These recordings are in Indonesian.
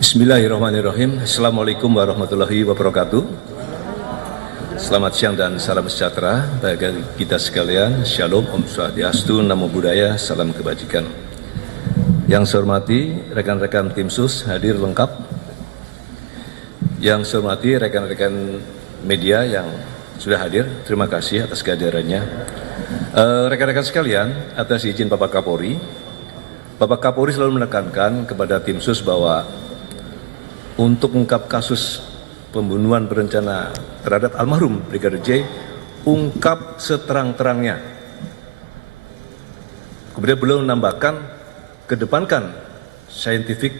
Bismillahirrahmanirrahim. Assalamualaikum warahmatullahi wabarakatuh. Selamat siang dan salam sejahtera bagi kita sekalian. Shalom, Om Swastiastu, Namo Buddhaya, salam kebajikan. Yang saya hormati rekan-rekan tim sus hadir lengkap. Yang saya hormati rekan-rekan media yang sudah hadir, terima kasih atas kehadirannya. Rekan-rekan sekalian, atas izin Bapak Kapolri selalu menekankan kepada tim sus bahwa untuk mengungkap kasus pembunuhan berencana terhadap almarhum Brigadir J, ungkap seterang-terangnya. Kemudian beliau menambahkan, kedepankan scientific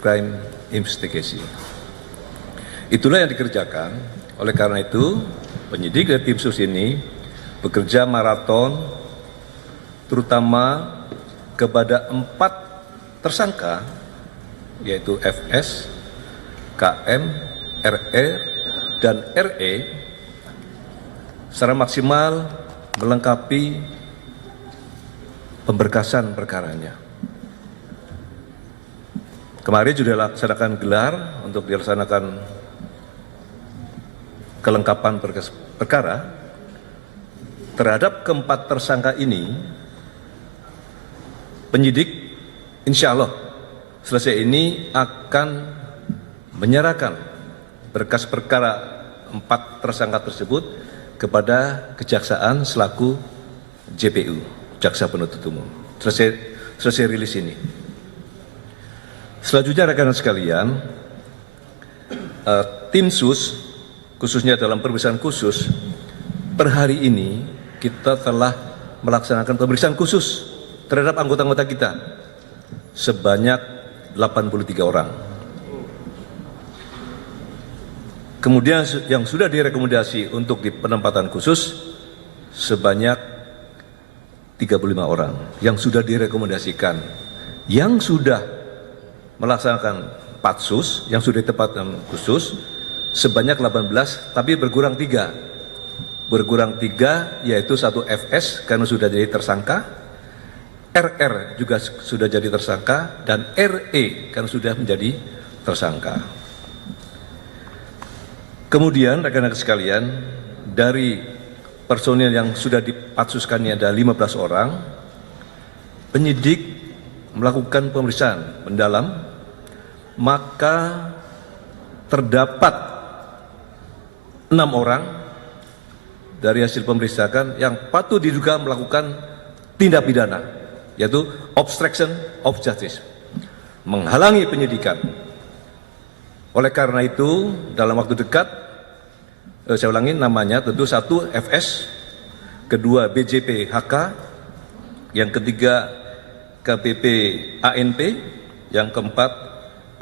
crime investigation. Itulah yang dikerjakan. Oleh karena itu, penyidik dari tim sus ini bekerja maraton, terutama kepada 4 tersangka, yaitu FS, KM, RE, dan RE secara maksimal melengkapi pemberkasan perkaranya. Kemarin sudah dilaksanakan gelar untuk dilaksanakan kelengkapan perkara. Terhadap keempat tersangka ini, penyidik insya Allah selesai ini akan menyerahkan berkas perkara 4 tersangka tersebut kepada Kejaksaan selaku JPU, Jaksa Penuntut Umum. Selesai rilis ini. Selanjutnya rekan-rekan sekalian, tim sus khususnya dalam pemeriksaan khusus per hari ini kita telah melaksanakan pemeriksaan khusus terhadap anggota-anggota kita sebanyak 83 orang. Kemudian yang sudah direkomendasi untuk di penempatan khusus sebanyak 35 orang yang sudah direkomendasikan. Yang sudah melaksanakan patsus, yang sudah ditempatkan khusus sebanyak 18, tapi berkurang 3. Berkurang 3 yaitu 1 FS karena sudah jadi tersangka, RR juga sudah jadi tersangka, dan RE karena sudah menjadi tersangka. Kemudian rekan-rekan sekalian, dari personil yang sudah dipatsuskan ini ada 15 orang, penyidik melakukan pemeriksaan mendalam, maka terdapat 6 orang dari hasil pemeriksaan yang patut diduga melakukan tindak pidana, yaitu obstruction of justice, menghalangi penyidikan. Oleh karena itu, dalam waktu dekat, saya ulangi namanya, tentu 1 FS, kedua BJP HK, yang ketiga KPP ANP, yang keempat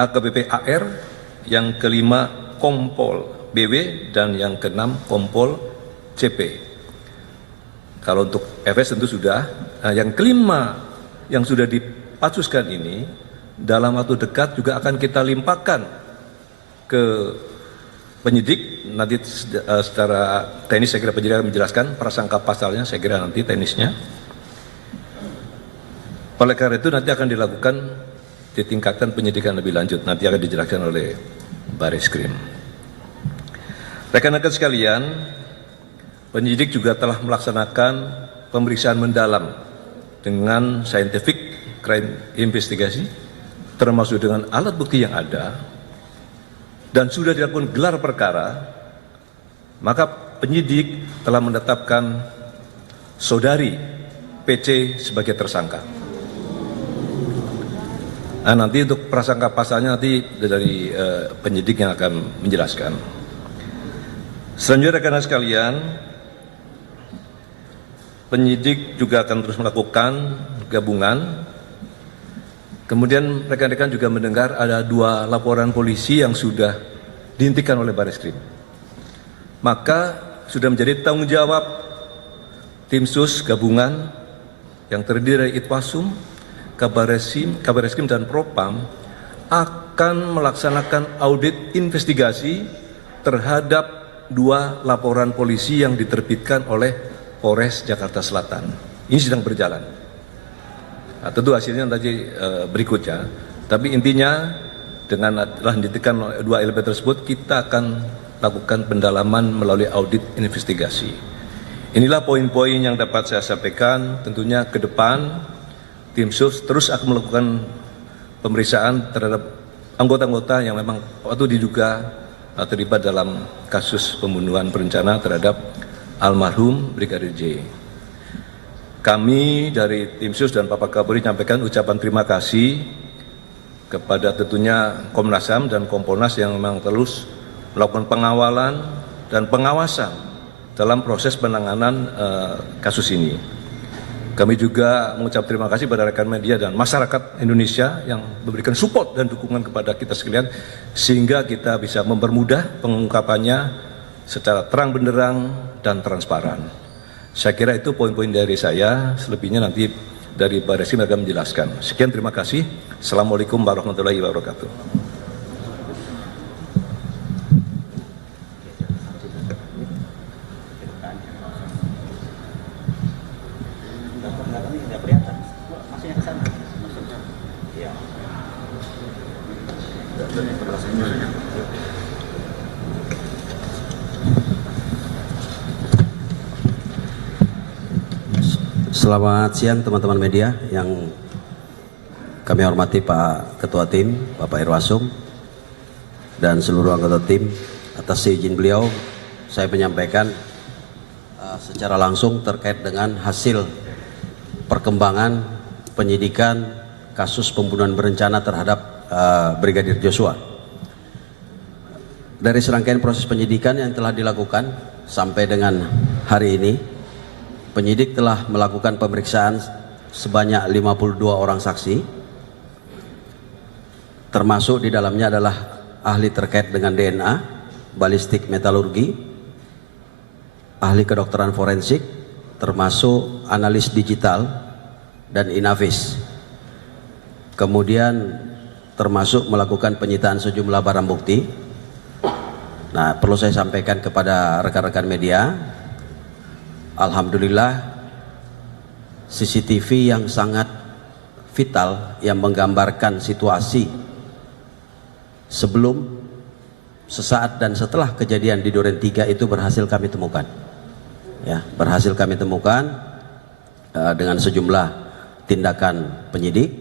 AKBP AR, yang kelima Kompol BW, dan yang keenam Kompol CP. Kalau untuk FS tentu sudah. Nah, yang kelima yang sudah dipatsuskan ini dalam waktu dekat juga akan kita limpahkan ke penyidik. Nanti secara teknis saya kira penyidik akan menjelaskan prasangka pasalnya, saya kira nanti teknisnya. Oleh karena itu nanti akan dilakukan ditingkatkan penyidikan lebih lanjut, nanti akan dijelaskan oleh Bareskrim. Rekan-rekan sekalian, penyidik juga telah melaksanakan pemeriksaan mendalam dengan scientific crime investigation, termasuk dengan alat bukti yang ada, dan sudah dilakukan gelar perkara, maka penyidik telah menetapkan saudari PC sebagai tersangka. Nah, nanti untuk prasangka pasalnya nanti dari penyidik yang akan menjelaskan. Selanjutnya rekan-rekan sekalian, penyidik juga akan terus melakukan gabungan. Kemudian rekan-rekan juga mendengar ada 2 laporan polisi yang sudah dihentikan oleh Bareskrim. Maka sudah menjadi tanggung jawab tim sus gabungan yang terdiri dari Itwasum, Kabareskrim, dan Propam akan melaksanakan audit investigasi terhadap 2 laporan polisi yang diterbitkan oleh Polres Jakarta Selatan. Ini sedang berjalan. Nah, tentu hasilnya nanti berikutnya, tapi intinya dengan telah dihentikan dua LP tersebut, kita akan lakukan pendalaman melalui audit investigasi. Inilah poin-poin yang dapat saya sampaikan. Tentunya ke depan tim sus terus akan melakukan pemeriksaan terhadap anggota-anggota yang memang waktu diduga terlibat dalam kasus pembunuhan berencana terhadap almarhum Brigadir J. Kami dari tim sus dan Bapak Kapolri menyampaikan ucapan terima kasih kepada tentunya Komnas HAM dan Kompolnas yang memang terus melakukan pengawalan dan pengawasan dalam proses penanganan kasus ini. Kami juga mengucap terima kasih pada rekan media dan masyarakat Indonesia yang memberikan support dan dukungan kepada kita sekalian sehingga kita bisa mempermudah pengungkapannya secara terang benderang dan transparan. Saya kira itu poin-poin dari saya, selebihnya nanti dari Pak Reskrim akan menjelaskan. Sekian, terima kasih. Assalamualaikum warahmatullahi wabarakatuh. Selamat siang teman-teman media yang kami hormati, Pak Ketua Tim, Bapak Irwasum, dan seluruh anggota tim. Atas izin beliau, saya menyampaikan secara langsung terkait dengan hasil perkembangan penyidikan kasus pembunuhan berencana terhadap Brigadir Joshua. Dari serangkaian proses penyidikan yang telah dilakukan sampai dengan hari ini, penyidik telah melakukan pemeriksaan sebanyak 52 orang saksi, termasuk di dalamnya adalah ahli terkait dengan DNA, balistik metalurgi, ahli kedokteran forensik, termasuk analis digital dan inavis. Kemudian termasuk melakukan penyitaan sejumlah barang bukti. Nah, perlu saya sampaikan kepada rekan-rekan media, alhamdulillah CCTV yang sangat vital yang menggambarkan situasi sebelum, sesaat dan setelah kejadian di Duren 3 itu berhasil kami temukan. Ya, berhasil kami temukan dengan sejumlah tindakan penyidik.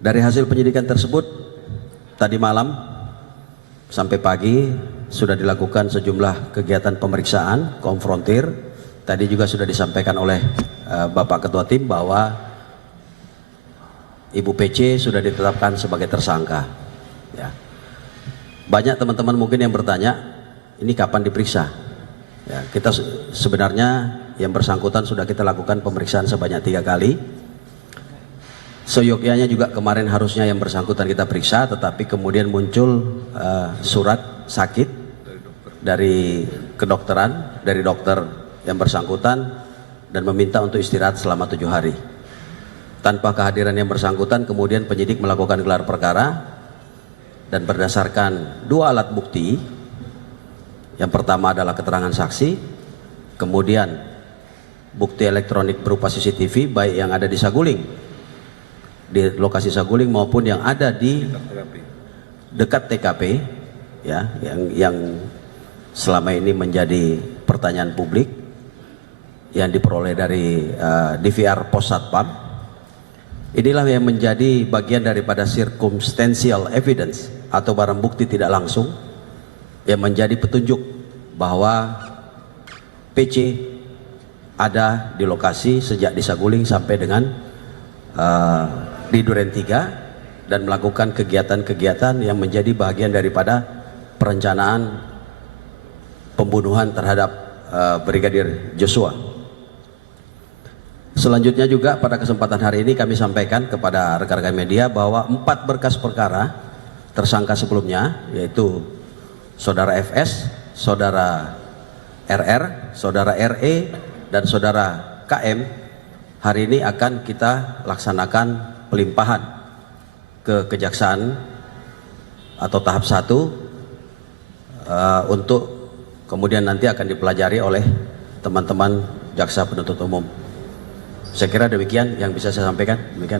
Dari hasil penyidikan tersebut, tadi malam sampai pagi sudah dilakukan sejumlah kegiatan pemeriksaan, konfrontir. Tadi juga sudah disampaikan oleh Bapak Ketua Tim bahwa Ibu PC sudah ditetapkan sebagai tersangka. Ya. Banyak teman-teman mungkin yang bertanya, ini kapan diperiksa? Ya, kita sebenarnya yang bersangkutan sudah kita lakukan pemeriksaan sebanyak 3 kali. Seyogyanya juga kemarin harusnya yang bersangkutan kita periksa, tetapi kemudian muncul surat sakit dari kedokteran, dari dokter yang bersangkutan, dan meminta untuk istirahat selama 7 hari. Tanpa kehadiran yang bersangkutan, kemudian penyidik melakukan gelar perkara, dan berdasarkan 2 alat bukti, yang pertama adalah keterangan saksi, kemudian bukti elektronik berupa CCTV, baik yang ada di Saguling, di lokasi Saguling maupun yang ada di dekat TKP, ya, yang selama ini menjadi pertanyaan publik yang diperoleh dari DVR Pos Satpam. Inilah yang menjadi bagian daripada circumstantial evidence atau barang bukti tidak langsung yang menjadi petunjuk bahwa PC ada di lokasi sejak di Saguling sampai dengan di Duren 3 dan melakukan kegiatan-kegiatan yang menjadi bagian daripada perencanaan pembunuhan terhadap Brigadir Joshua. Selanjutnya juga pada kesempatan hari ini kami sampaikan kepada rekan-rekan media bahwa 4 berkas perkara tersangka sebelumnya, yaitu Saudara FS, Saudara RR, Saudara RE, dan Saudara KM, hari ini akan kita laksanakan pelimpahan ke kejaksaan atau tahap 1 untuk kemudian nanti akan dipelajari oleh teman-teman jaksa penuntut umum. Saya kira demikian yang bisa saya sampaikan. Demikian.